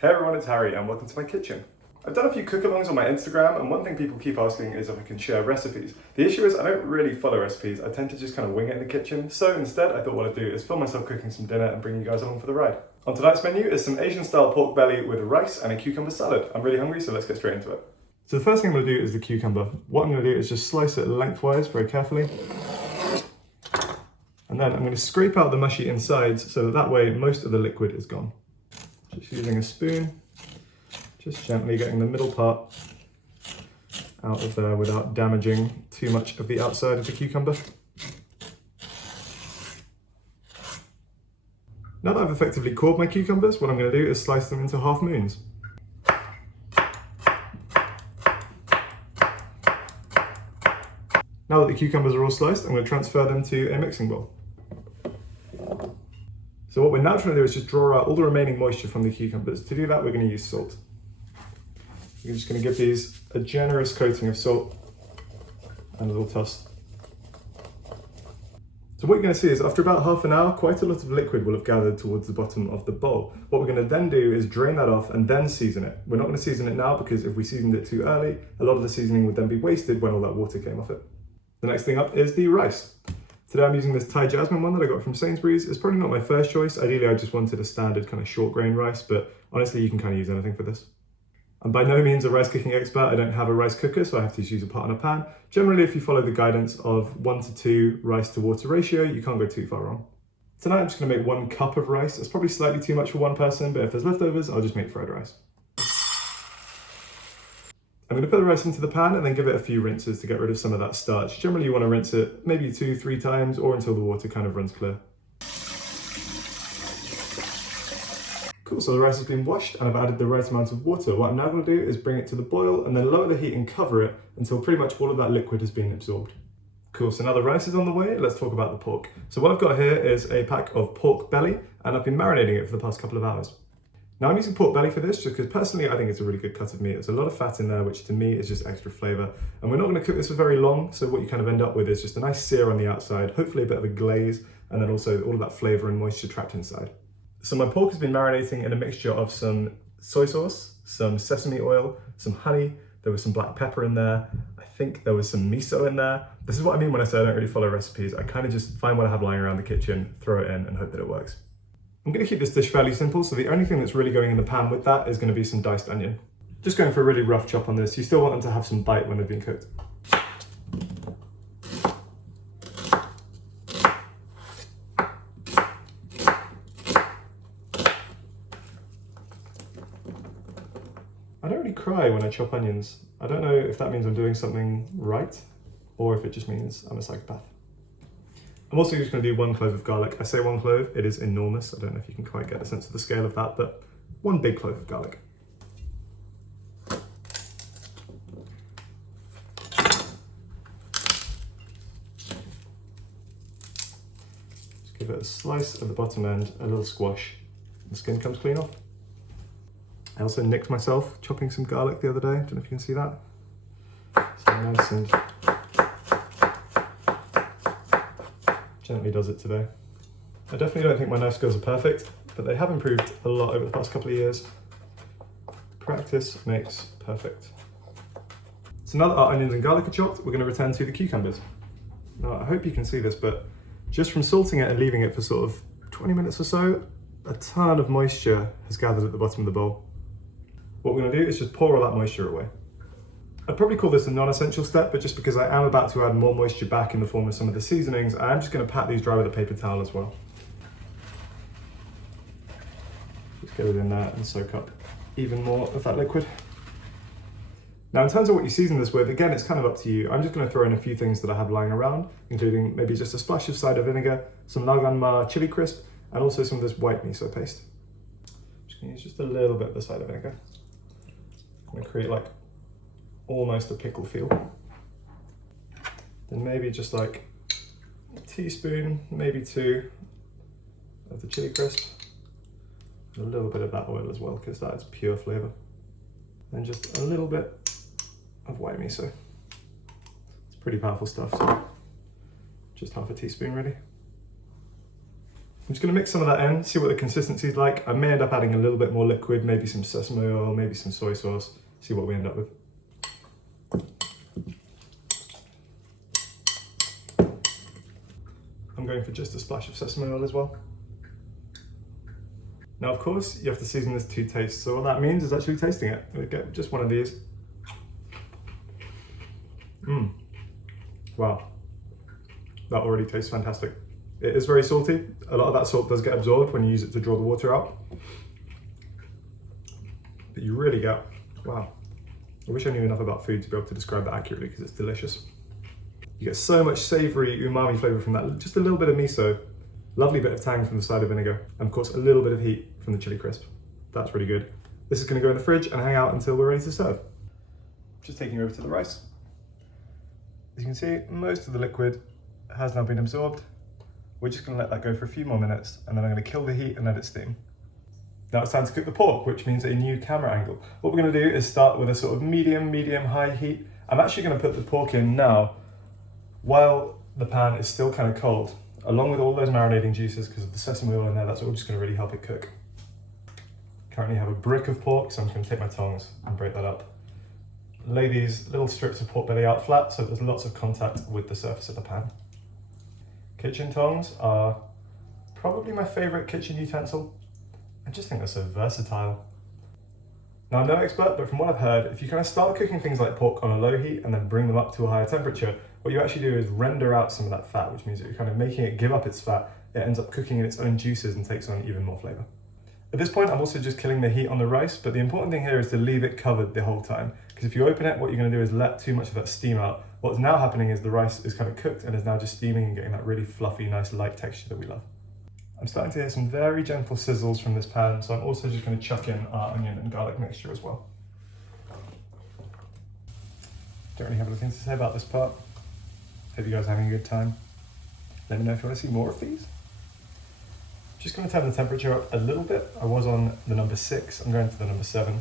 Hey everyone, it's Harry and welcome to my kitchen. I've done a few cook-alongs on my Instagram, and one thing people keep asking is if I can share recipes. The issue is I don't really follow recipes, I tend to just kind of wing it in the kitchen, so instead I thought what I'd do is film myself cooking some dinner and bring you guys along for the ride. On tonight's menu is some Asian style pork belly with rice and a cucumber salad. I'm really hungry, so let's get straight into it. So the first thing I'm going to do is the cucumber. What I'm going to do is just slice it lengthwise very carefully. And then I'm going to scrape out the mushy insides so that way most of the liquid is gone. Just using a spoon, just gently getting the middle part out of there without damaging too much of the outside of the cucumber. Now that I've effectively cored my cucumbers, what I'm going to do is slice them into half moons. Now that the cucumbers are all sliced, I'm going to transfer them to a mixing bowl. So what we're now trying to do is just draw out all the remaining moisture from the cucumbers. To do that, we're going to use salt. We're just going to give these a generous coating of salt and a little toss. So what you're going to see is after about half an hour, quite a lot of liquid will have gathered towards the bottom of the bowl. What we're going to then do is drain that off and then season it. We're not going to season it now because if we seasoned it too early, a lot of the seasoning would then be wasted when all that water came off it. The next thing up is the rice. Today I'm using this Thai jasmine one that I got from Sainsbury's. It's probably not my first choice. Ideally I just wanted a standard kind of short grain rice, but honestly you can kind of use anything for this. I'm by no means a rice cooking expert. I don't have a rice cooker, so I have to just use a pot and a pan. Generally, if you follow the guidance of 1:2 rice to water ratio, you can't go too far wrong. Tonight I'm just gonna make 1 cup of rice. It's probably slightly too much for one person, but if there's leftovers, I'll just make fried rice. I'm going to put the rice into the pan and then give it a few rinses to get rid of some of that starch. Generally you want to rinse it maybe 2-3 times or until the water kind of runs clear. Cool, so the rice has been washed and I've added the right amount of water. What I'm now going to do is bring it to the boil and then lower the heat and cover it until pretty much all of that liquid has been absorbed. Cool, so now the rice is on the way, let's talk about the pork. So what I've got here is a pack of pork belly and I've been marinating it for the past couple of hours. Now I'm using pork belly for this just because personally I think it's a really good cut of meat. There's a lot of fat in there, which to me is just extra flavour. And we're not going to cook this for very long, so what you kind of end up with is just a nice sear on the outside, hopefully a bit of a glaze, and then also all of that flavour and moisture trapped inside. So my pork has been marinating in a mixture of some soy sauce, some sesame oil, some honey, there was some black pepper in there, I think there was some miso in there. This is what I mean when I say I don't really follow recipes. I kind of just find what I have lying around the kitchen, throw it in and hope that it works. I'm going to keep this dish fairly simple, so the only thing that's really going in the pan with that is going to be some diced onion. Just going for a really rough chop on this. You still want them to have some bite when they've been cooked. I don't really cry when I chop onions. I don't know if that means I'm doing something right, or if it just means I'm a psychopath. I'm also just going to do 1 clove of garlic. I say 1 clove, it is enormous. I don't know if you can quite get a sense of the scale of that, but 1 big clove of garlic. Just give it a slice at the bottom end, a little squash, and the skin comes clean off. I also nicked myself chopping some garlic the other day. I don't know if you can see that. So nice and gently does it today. I definitely don't think my knife skills are perfect, but they have improved a lot over the past couple of years. Practice makes perfect. So now that our onions and garlic are chopped, we're going to return to the cucumbers. Now I hope you can see this, but just from salting it and leaving it for sort of 20 minutes or so, a ton of moisture has gathered at the bottom of the bowl. What we're going to do is just pour all that moisture away. I'd probably call this a non-essential step, but just because I am about to add more moisture back in the form of some of the seasonings, I am just going to pat these dry with a paper towel as well. Just get it in there and soak up even more of that liquid. Now in terms of what you season this with, again, it's kind of up to you. I'm just going to throw in a few things that I have lying around, including maybe just a splash of cider vinegar, some Lagan chili crisp, and also some of this white miso paste. Just going to use just a little bit of the cider vinegar. I'm going to create like almost a pickle feel. Then maybe just like a teaspoon, maybe 2 of the chili crisp. A little bit of that oil as well, because that is pure flavour. And just a little bit of white miso. It's pretty powerful stuff, so just half a teaspoon really. I'm just going to mix some of that in, see what the consistency is like. I may end up adding a little bit more liquid, maybe some sesame oil, maybe some soy sauce, see what we end up with. I'm going for just a splash of sesame oil as well. Now, of course, you have to season this to taste. So what that means is actually tasting it. We'll get just one of these. Wow, that already tastes fantastic. It is very salty. A lot of that salt does get absorbed when you use it to draw the water out. But you really get, wow. I wish I knew enough about food to be able to describe that accurately because it's delicious. You get so much savory umami flavor from that. Just a little bit of miso, lovely bit of tang from the cider vinegar, and of course a little bit of heat from the chili crisp. That's really good. This is going to go in the fridge and hang out until we're ready to serve. Just taking you over to the rice. As you can see, most of the liquid has now been absorbed. We're just going to let that go for a few more minutes, and then I'm going to kill the heat and let it steam. Now it's time to cook the pork, which means a new camera angle. What we're going to do is start with a sort of medium-high heat. I'm actually going to put the pork in now while the pan is still kind of cold, along with all those marinating juices because of the sesame oil in there. That's all just going to really help it cook. Currently have a brick of pork, so I'm just going to take my tongs and break that up. Lay these little strips of pork belly out flat so there's lots of contact with the surface of the pan. Kitchen tongs are probably my favorite kitchen utensil. I just think they're so versatile. Now, I'm no expert, but from what I've heard, if you kind of start cooking things like pork on a low heat and then bring them up to a higher temperature, what you actually do is render out some of that fat, which means that you're kind of making it give up its fat. It ends up cooking in its own juices and takes on even more flavor. At this point, I'm also just killing the heat on the rice, but the important thing here is to leave it covered the whole time. Because if you open it, what you're going to do is let too much of that steam out. What's now happening is the rice is kind of cooked and is now just steaming and getting that really fluffy, nice light texture that we love. I'm starting to hear some very gentle sizzles from this pan, so I'm also just going to chuck in our onion and garlic mixture as well. Don't really have anything to say about this part. Hope you guys are having a good time. Let me know if you want to see more of these. Just going to turn the temperature up a little bit. I was on the number 6, I'm going to the number 7.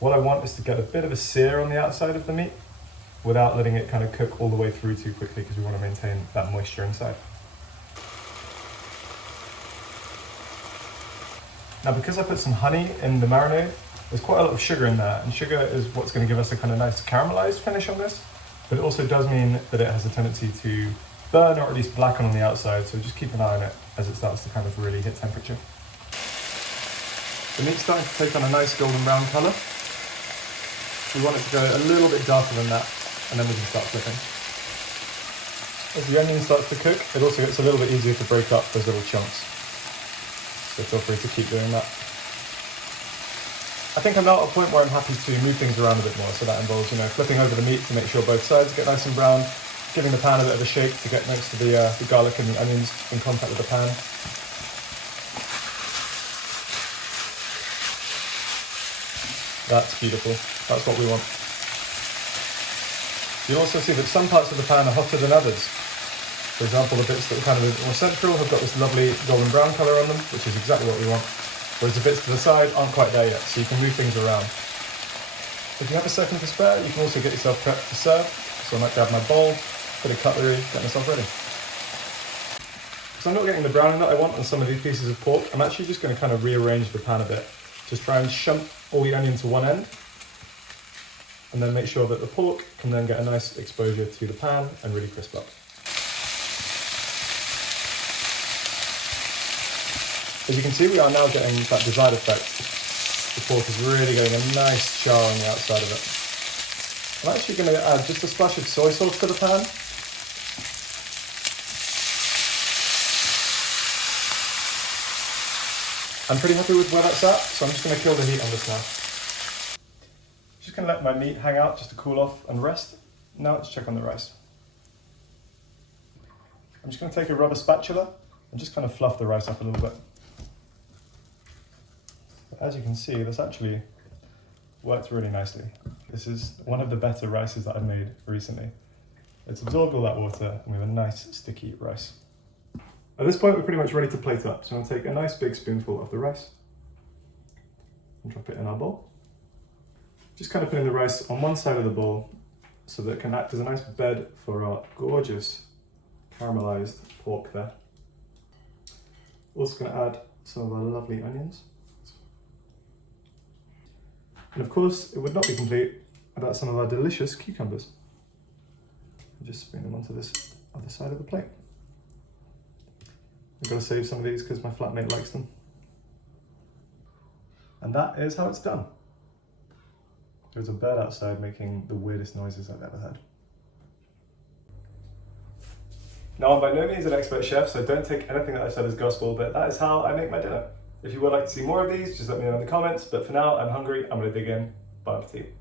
What I want is to get a bit of a sear on the outside of the meat without letting it kind of cook all the way through too quickly because we want to maintain that moisture inside. Now, because I put some honey in the marinade, there's quite a lot of sugar in there, and sugar is what's going to give us a kind of nice caramelized finish on this, but it also does mean that it has a tendency to burn or at least blacken on the outside, so just keep an eye on it as it starts to kind of really hit temperature. The meat's starting to take on a nice golden brown colour. We want it to go a little bit darker than that, and then we can start flipping. As the onion starts to cook, it also gets a little bit easier to break up those little chunks. So feel free to keep doing that. I think I'm now at a point where I'm happy to move things around a bit more, so that involves, flipping over the meat to make sure both sides get nice and brown, giving the pan a bit of a shake to get next to the garlic and the onions in contact with the pan. That's beautiful. That's what we want. You'll also see that some parts of the pan are hotter than others. For example, the bits that are kind of a bit more central have got this lovely golden brown colour on them, which is exactly what we want. Whereas the bits to the side aren't quite there yet, so you can move things around. If you have a second to spare, you can also get yourself prepped to serve. So I might grab my bowl, bit of cutlery, get myself ready. So I'm not getting the browning that I want on some of these pieces of pork. I'm actually just going to kind of rearrange the pan a bit. Just try and shunt all the onion to one end, and then make sure that the pork can then get a nice exposure to the pan and really crisp up. As you can see, we are now getting that desired effect. The pork is really getting a nice char on the outside of it. I'm actually going to add just a splash of soy sauce to the pan. I'm pretty happy with where that's at, so I'm just going to kill the heat on this now. Just going to let my meat hang out just to cool off and rest. Now let's check on the rice. I'm just going to take a rubber spatula and just kind of fluff the rice up a little bit. As you can see, this actually worked really nicely. This is one of the better rices that I've made recently. It's absorbed all that water and we have a nice sticky rice. At this point, we're pretty much ready to plate up. So I'm going to take a nice big spoonful of the rice and drop it in our bowl. Just kind of putting the rice on one side of the bowl so that it can act as a nice bed for our gorgeous caramelized pork there. Also going to add some of our lovely onions. And of course, it would not be complete without some of our delicious cucumbers. Just bring them onto this other side of the plate. I've got to save some of these because my flatmate likes them. And that is how it's done. There's a bird outside making the weirdest noises I've ever heard. Now, I'm by no means an expert chef, so don't take anything that I've said as gospel, but that is how I make my dinner. If you would like to see more of these, just let me know in the comments, but for now, I'm hungry, I'm gonna dig in. Bon appetit.